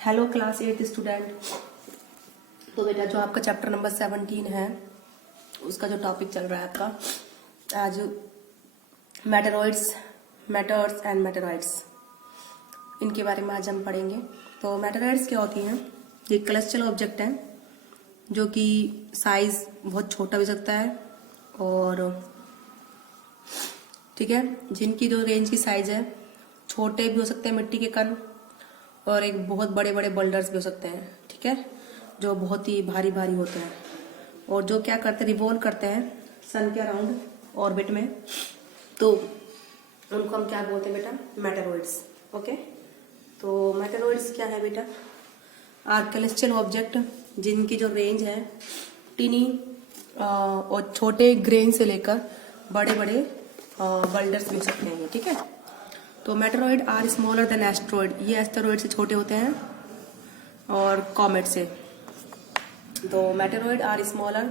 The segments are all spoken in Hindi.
Hello class 8 student. तो बेटा जो आपका चैप्टर नंबर 17 है उसका जो टॉपिक चल रहा है आपका आज मेटेरॉइड्स, मेटर्स एंड मेटेरॉइड्स, इनके बारे में आज हम पढ़ेंगे। तो मेटेरॉइड्स क्या होती हैं? ये कलेस्ट्रल ऑब्जेक्ट हैं जो कि साइज बहुत छोटा भी सकता है और ठीक है, जिनकी जो रेंज की साइज है छोटे भी हो सकते हैं मिट्टी के कण और एक बहुत बड़े बड़े बोल्डर्स भी हो सकते हैं, ठीक है, जो बहुत ही भारी भारी होते हैं और जो क्या करते हैं, रिवॉल्व करते हैं सन के अराउंड ऑर्बिट में। तो उनको हम क्या बोलते हैं बेटा? मेटेरॉइड्स। ओके, तो मेटेरॉइड्स क्या है बेटा? आर कैलेस्ट्रियल ऑब्जेक्ट जिनकी जो रेंज है टिनी और छोटे ग्रेन से लेकर बड़े बड़े बोल्डर्स भी हो सकते हैं, ठीक है। तो meteoroid are smaller than asteroid, ये एस्टेरॉइड से छोटे होते हैं और कॉमेट से। तो meteoroid are smaller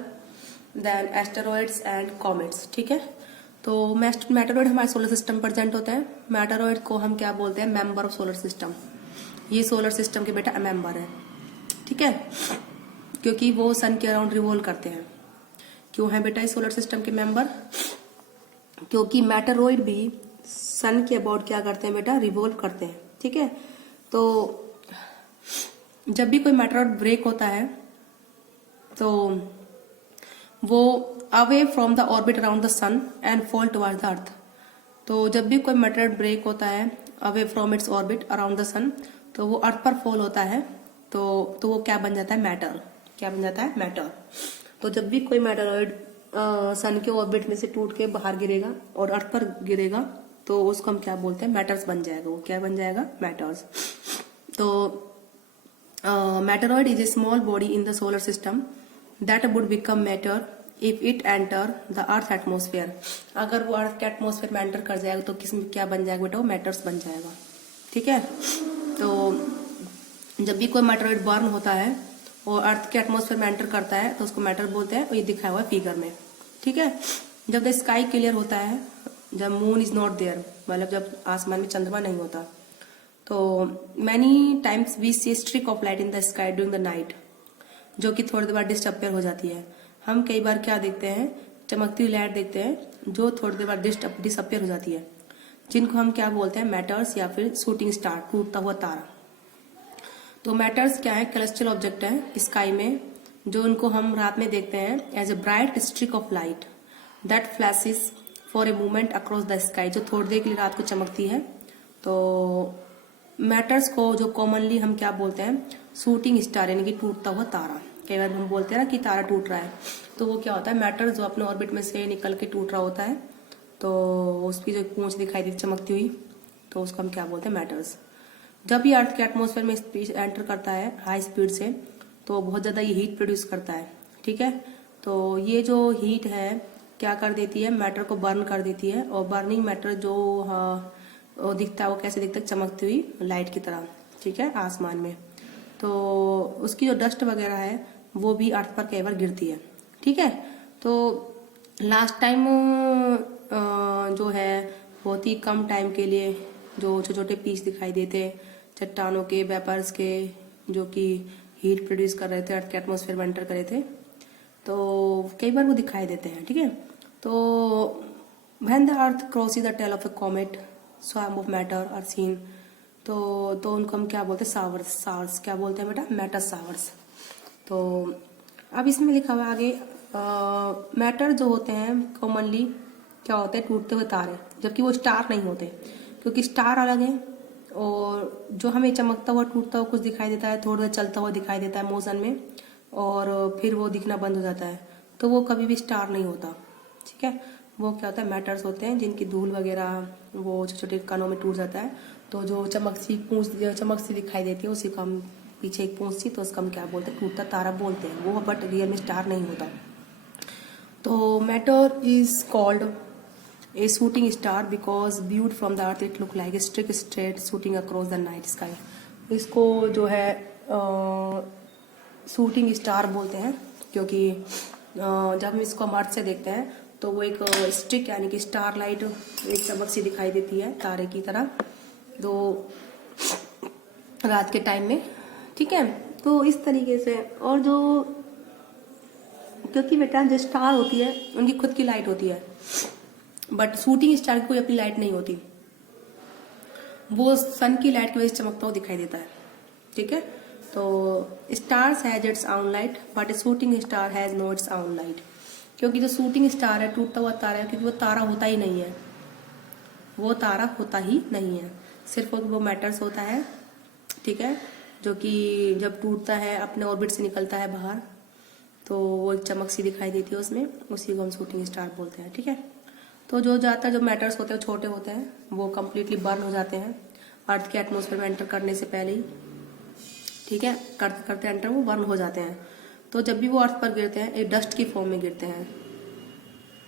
than asteroids and comets, ठीक है। तो मेटेरॉइड हमारे सोलर सिस्टम प्रेजेंट होते हैं। मेटेरॉइड को हम क्या बोलते हैं? Member of solar system. ये सोलर सिस्टम के बेटा मेंबर है, ठीक है, क्योंकि वो सन के अराउंड रिवॉल्व करते हैं। क्यों है बेटा ये सोलर सिस्टम के मेंबर? क्योंकि मेटेरॉइड भी सन के अबाउट क्या करते हैं बेटा? रिवॉल्व करते हैं, ठीक है। तो जब भी कोई मेटेरॉइड ब्रेक होता है तो वो away from the orbit around the sun and fall towards the earth. तो जब भी कोई मेटेरॉइड ब्रेक होता है away from its orbit around the sun, तो वो अर्थ पर फॉल होता है तो वो क्या बन जाता है? मैटर। क्या बन जाता है? मैटर। तो जब भी कोई मेटेरॉइड सन के ऑर्बिट में से टूट के बाहर गिरेगा और अर्थ पर गिरेगा तो उसको हम क्या बोलते हैं? मैटर्स बन जाएगा। वो क्या बन जाएगा? मैटर्स। तो meteoroid is a small body in the solar system that would become meteor if it enter the earth atmosphere. अगर वो अर्थ के एटमोस्फेयर में एंटर कर जाएगा तो किस क्या बन जाएगा बेटा? वो मैटर्स बन जाएगा, ठीक है। तो जब भी कोई मेटेरॉइड बर्न होता है और अर्थ के एटमोस्फेयर में एंटर करता है तो उसको मैटर बोलते हैं और ये दिखाया हुआ है फिगर में, ठीक है। जब द स्काई क्लियर होता है, जब मून इज नॉट देयर, मतलब जब आसमान में चंद्रमा नहीं होता, तो many times we see streak of light in the sky during the night, जो कि थोड़ी देर बाद डिसअपियर हो जाती है। हम कई बार क्या देखते हैं? चमकती हुई लाइट देखते हैं जो थोड़ी देर बाद डिसअपियर हो जाती है, जिनको हम क्या बोलते हैं? मैटर्स या फिर शूटिंग स्टार, टूटता हुआ तारा। तो मैटर्स क्या है? कैलेस्ट्रियल ऑब्जेक्ट है स्काई में, जो उनको हम रात में देखते हैं as a bright streak of light that flashes for a moment across the sky, जो थोड़ी देर के लिए रात को चमकती है। तो मैटर्स को जो कॉमनली हम क्या बोलते हैं? शूटिंग स्टार, यानी कि टूटता हुआ तारा। कई बार हम बोलते हैं ना कि तारा टूट रहा है, तो वो क्या होता है? मैटर जो अपने ऑर्बिट में से निकल के टूट रहा होता है, तो उसकी जो पूंछ दिखाई देती चमकती हुई, तो उसको हम क्या बोलते हैं? मैटर्स। जब ये अर्थ के एटमोस्फेयर में एंटर करता है हाई स्पीड से, तो बहुत ज्यादा ये हीट प्रोड्यूस करता है, ठीक है। तो ये जो हीट है क्या कर देती है? मैटर को बर्न कर देती है, और बर्निंग मैटर जो दिखता है वो कैसे दिखता है? चमकती हुई लाइट की तरह, ठीक है, आसमान में। तो उसकी जो डस्ट वगैरह है वो भी अर्थ पर कई बार गिरती है, ठीक है। तो लास्ट टाइम जो है बहुत ही कम टाइम के लिए जो छोटे छोटे पीस दिखाई देते चट्टानों के, वेपर्स के, जो कि हीट प्रोड्यूस कर रहे थे, अर्थ के एटमोस्फेयर में एंटर कर रहे थे, तो कई बार वो दिखाई देते हैं, ठीक है। तो when the earth crosses the tail of a comet swarm of matter are seen, तो उनको हम क्या बोलते हैं? सावर्स। क्या बोलते हैं बेटा? Matter showers. तो अब इसमें लिखा हुआ आगे मैटर जो होते हैं कॉमनली क्या होते हैं? टूटते हुए तारे, जबकि वो स्टार नहीं होते, क्योंकि स्टार अलग है और जो हमें चमकता हुआ टूटता हुआ कुछ दिखाई देता है, थोड़ा देर चलता हुआ दिखाई देता है मोशन में और फिर वो दिखना बंद हो जाता है, तो वो कभी भी स्टार नहीं होता, ठीक है। वो क्या होता है? मैटर्स होते हैं जिनकी धूल वगैरह वो छोटे छोटे कणों में टूट जाता है, तो जो चमक सी दिखाई देती है उसी को हम पीछे एक पूंछ सी, तो उसका हम क्या बोलते हैं? टूटता तारा बोलते हैं वो, बट रियल में स्टार नहीं होता। तो matter is called a shooting star because viewed from the earth it look like a streak straight shooting across the night sky. इसको जो है शूटिंग स्टार बोलते हैं, क्योंकि जब हम इसको हम अर्थ से देखते हैं तो वो एक स्ट्रिक यानी कि स्टार लाइट, एक चमक सी दिखाई देती है तारे की तरह, तो रात के टाइम में ठीक है। तो इस तरीके से, और जो क्योंकि बेटा जो स्टार होती है उनकी खुद की लाइट होती है, बट शूटिंग स्टार की कोई अपनी लाइट नहीं होती, वो सन की लाइट की वजह से चमकता हुआ दिखाई देता है। ठीक है। तो stars has its own light but shooting star has no its own light. क्योंकि जो शूटिंग स्टार है, टूटता हुआ तारा है, क्योंकि वो तारा होता ही नहीं है, वो तारा होता ही नहीं है, सिर्फ वो मैटर्स होता है। ठीक है। जो कि जब टूटता है अपने ऑर्बिट से निकलता है बाहर, तो वो एक चमक सी दिखाई देती है उसमें, उसी को हम शूटिंग स्टार बोलते हैं। ठीक है। तो जो ज़्यादातर जो मैटर्स होते हैं छोटे होते हैं, वो कम्प्लीटली बर्न हो जाते हैं अर्थ के एटमॉस्फेयर में एंटर करने से पहले ही। ठीक है। करते करते एंटर वो बर्न हो जाते हैं। तो जब भी वो अर्थ पर गिरते हैं एक डस्ट की फॉर्म में गिरते हैं।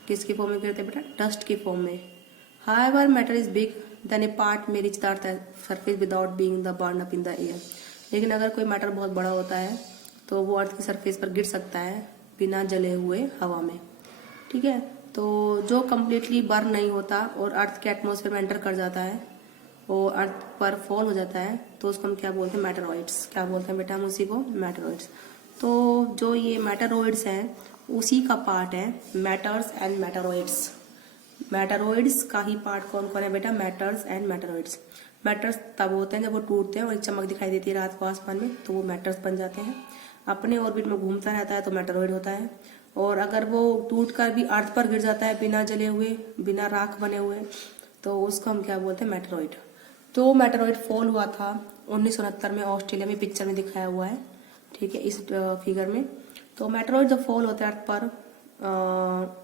किसकी फॉर्म में गिरते हैं बेटा? डस्ट की फॉर्म में। However matter is big than a part may reach the earth surface without being the burn up in the air. लेकिन अगर कोई मैटर बहुत बड़ा होता है तो वो अर्थ की सरफेस पर गिर सकता है बिना जले हुए हवा में। ठीक है। तो जो कम्प्लीटली बर्न नहीं होता और अर्थ के एटमॉस्फेयर में एंटर कर जाता है, वो अर्थ पर फॉल हो जाता है, तो उसको हम क्या बोलते हैं? मैटरॉइड्स। क्या बोलते हैं बेटा हम उसी को? मैटरॉइड्स। तो जो ये मैटरॉइड्स हैं उसी का पार्ट है मैटर्स एंड मैटरॉइड्स। मैटरॉइड्स का ही पार्ट कौन कौन है बेटा? Matters and मैटरॉइड्स। मैटर्स तब होते हैं जब वो टूटते हैं और एक चमक दिखाई देती है रात को आसमान में, तो वो मैटर्स बन जाते हैं। अपने ऑर्बिट में घूमता रहता है तो मैटरॉइड होता है। और अगर वो टूट कर भी अर्थ पर गिर जाता है बिना जले हुए, बिना राख बने हुए, तो उसको हम क्या बोलते हैं? मैटरॉइड। तो मैटरॉइड फॉल हुआ था 1969 में, ऑस्ट्रेलिया में, पिक्चर में दिखाया हुआ है। ठीक है। इस फिगर में तो मैटरॉइड जब फॉल होते हैं अर्थ पर,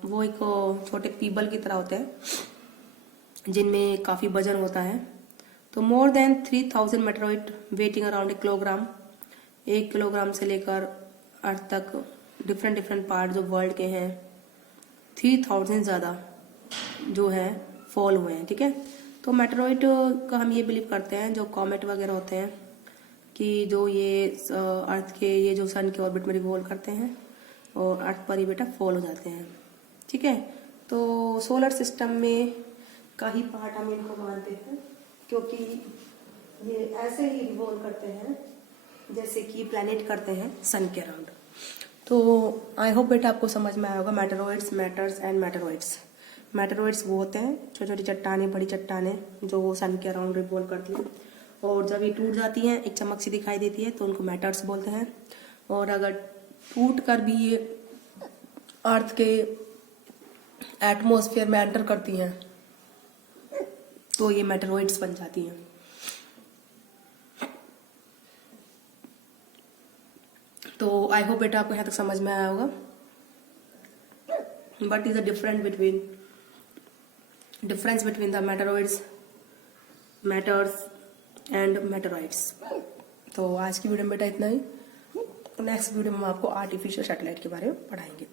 वो एक छोटे पीबल की तरह होते हैं जिनमें काफी वजन होता है। तो more than 3000 meteoroid weighing around 1 kilogram, 1 kilogram से लेकर अर्थ तक डिफरेंट डिफरेंट पार्ट जो वर्ल्ड के हैं 3000 ज्यादा जो है फॉल हुए हैं। ठीक है। तो मैटरॉइड का हम ये बिलीव करते हैं, जो कॉमेट वगैरह होते हैं, कि जो ये अर्थ के ये जो सन के ऑर्बिट में रिवॉल्व करते हैं और अर्थ पर ही बेटा फॉल हो जाते हैं। ठीक है। तो सोलर सिस्टम में का ही पार्ट हम इनको मानते हैं, क्योंकि ये ऐसे ही रिवॉल्व करते हैं जैसे कि प्लैनेट करते हैं सन के अराउंड। तो आई होप बेटा आपको समझ में आया होगा मैटरॉइड्स, मैटर्स एंड मैटरॉइड्स। मैटरॉइड्स वो होते हैं छोटी छोटी चट्टानें, बड़ी चट्टानें जो सन के अराउंड रिवॉल्व करती हैं, और जब ये टूट जाती हैं एक चमक सी दिखाई देती है तो उनको मैटर्स बोलते हैं। और अगर टूट कर भी ये अर्थ के एटमॉस्फेयर में एंटर करती हैं तो ये मैटरॉइड्स बन जाती हैं। तो आई होप बेटा आपको यहाँ तक समझ में आया होगा। But is the difference between the meteoroids, meteors and meteoroids. तो आज की वीडियो में बेटा इतना ही। नेक्स्ट वीडियो में हम आपको आर्टिफिशियल सैटेलाइट के बारे में पढ़ाएंगे।